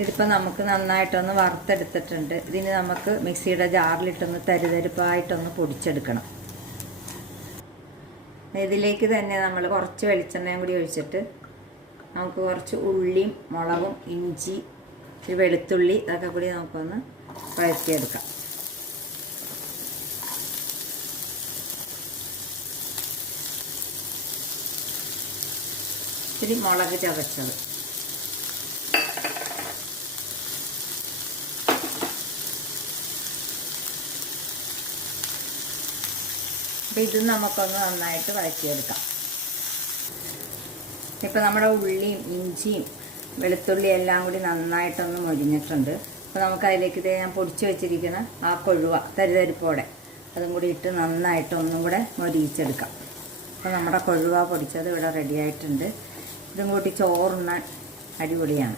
ഇതിപ്പോൾ നമുക്ക് നന്നായിട്ടൊന്ന് വറുത്തെടുത്തിട്ടുണ്ട്. ഇതിന് നമുക്ക് മിക്സിയുടെ ജാറിലിട്ടൊന്ന് തരിതരിപ്പായിട്ടൊന്ന് പൊടിച്ചെടുക്കണം. ഇതിലേക്ക് തന്നെ നമ്മൾ കുറച്ച് വെളിച്ചെണ്ണയും കൂടി ഒഴിച്ചിട്ട് നമുക്ക് കുറച്ച് ഉള്ളിയും മുളകും ഇഞ്ചി ഒരു വെളുത്തുള്ളി ഇതൊക്കെ കൂടി നമുക്കൊന്ന് വഴറ്റിയെടുക്കാം. ഇത്തിരി മുളക് ചതച്ചത്, അപ്പോൾ ഇത് നമുക്കൊന്ന് നന്നായിട്ട് വഴറ്റിയെടുക്കാം. ഇപ്പോൾ നമ്മുടെ ഉള്ളിയും ഇഞ്ചിയും വെളുത്തുള്ളി എല്ലാം കൂടി നന്നായിട്ടൊന്ന് മൊരിഞ്ഞിട്ടുണ്ട്. അപ്പോൾ നമുക്കതിലേക്ക് ഇതേ ഞാൻ പൊടിച്ച് വെച്ചിരിക്കുന്ന ആ കൊഴുവ തരിതരിപ്പോടെ അതും കൂടി ഇട്ട് നന്നായിട്ടൊന്നും കൂടെ മൊരിയിച്ചെടുക്കാം. അപ്പോൾ നമ്മുടെ കൊഴുവ പൊടിച്ചത് ഇവിടെ റെഡി ആയിട്ടുണ്ട്. ഇതും കൂട്ടി ചോറുണ്ണാൻ അടിപൊളിയാണ്.